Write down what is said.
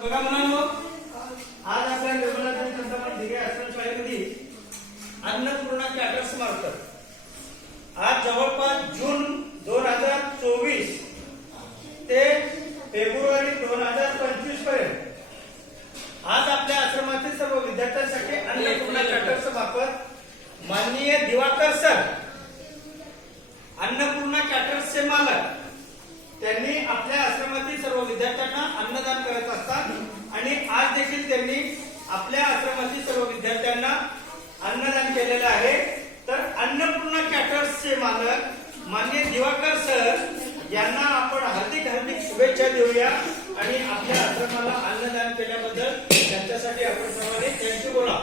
बघा मुलांनो, आज आपल्या निर्मलाताई संतामान ढिगे आश्रमशाळेमध्ये अन्नपूर्णा कॅटर्स मार्फत आज जवळपास जून 2024 ते फेब्रुवारी 2025 पर्यंत आज आपल्या आश्रमातील सर्व विद्यार्थ्यांसाठी अन्नपूर्णा कॅटर्स मार्फत माननीय दिवाकर सर, अन्नपूर्णा कॅटर्सचे मालक, त्यांनी आपल्या आश्रमातील सर्व विद्यार्थ्यांना अन्नदान करत असतात आणि आज देखील त्यांनी आपल्या आश्रमातील सर्व विद्यार्थ्यांना अन्नदान केलेलं आहे। तर अन्नपूर्णा कॅटर्सचे मालक माननीय दिवाकर सर यांना आपण हार्दिक शुभेच्छा देऊया आणि आपल्या आश्रमाला अन्नदान केल्याबद्दल त्यांच्यासाठी आपण सर्वांनी थँक्यू बोला।